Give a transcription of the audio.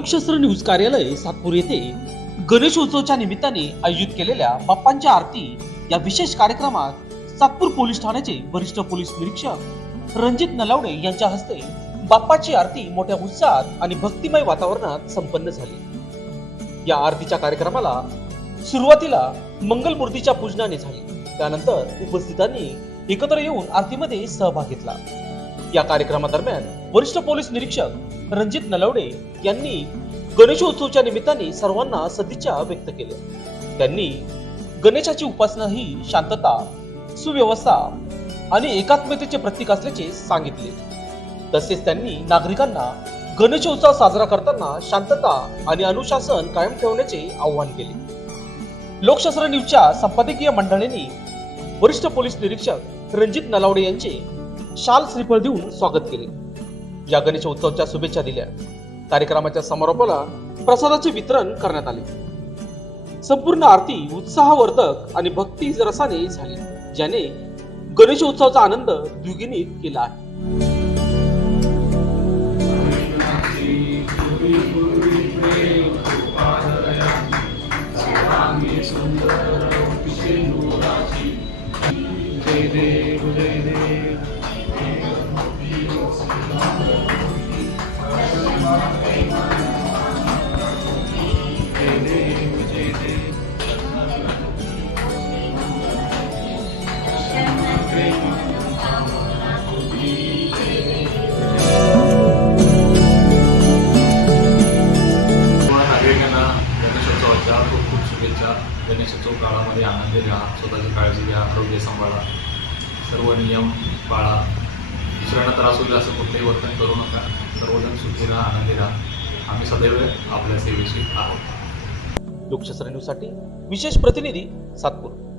लोकशास्त्र news कार्यालय सातपूर येथे गणेशोत्सवच्या निमित्ताने आयोजित केलेल्या बाप्पांच्या आरती या विशेष कार्यक्रमात सातपूर पोलीस ठाण्याचे वरिष्ठ पोलीस निरीक्षक रणजित नलावडे यांच्या हस्ते बाप्पाची आरती मोठ्या उत्साहात आणि भक्तिमय वातावरणात संपन्न झाली. या आरतीच्या कार्यक्रमाला सुरुवातीला मंगलमूर्तीच्या पूजनाने झाली. त्यानंतर उपस्थितांनी एकत्र येऊन आरतीमध्ये सहभाग घेतला. या कार्यक्रमादरम्यान वरिष्ठ पोलीस निरीक्षक रणजित नलवडे यांनी गणेशोत्सवच्या निमित्ताने सर्वांना सदिच्छा व्यक्त केल्या. त्यांनी गणेशाची उपासना ही शांतता सुव्यवस्था आणि एकात्मतेचे प्रतीक असल्याचे सांगितले. तसेच त्यांनी नागरिकांना गणेशोत्सव साजरा करताना शांतता आणि अनुशासन कायम ठेवण्याचे आवाहन केले. लोकशास्त्र न्यूजच्या संपादकीय मंडळींनी वरिष्ठ पोलीस निरीक्षक रणजित नलावडे यांचे शाल श्रीफळ देऊन स्वागत केले. या गणेश उत्सवच्या शुभेच्छा दिल्या. कार्यक्रमाच्या समारोपाला प्रसादाचे वितरण करण्यात आले. संपूर्ण आरती उत्साहवर्धक आणि भक्ती रसाने झाली ज्याने गणेशोत्सवाचा आनंद द्विगुणित केला आहे. जय देव जय देव. गणेशोत्सव काळामध्ये आनंदी राहा स्वतःची काळजी घ्या आरोग्य सांभाळा सर्व नियम पाळा दुसऱ्यांना त्रास होईल असं कुठलंही वर्तन करू नका. सर्वजण सुखी राहा आनंदी राहा आम्ही सदैव आपल्या सेवेशी आहोत. लोकशास्त्र न्यूजसाठी विशेष प्रतिनिधी सातपूर.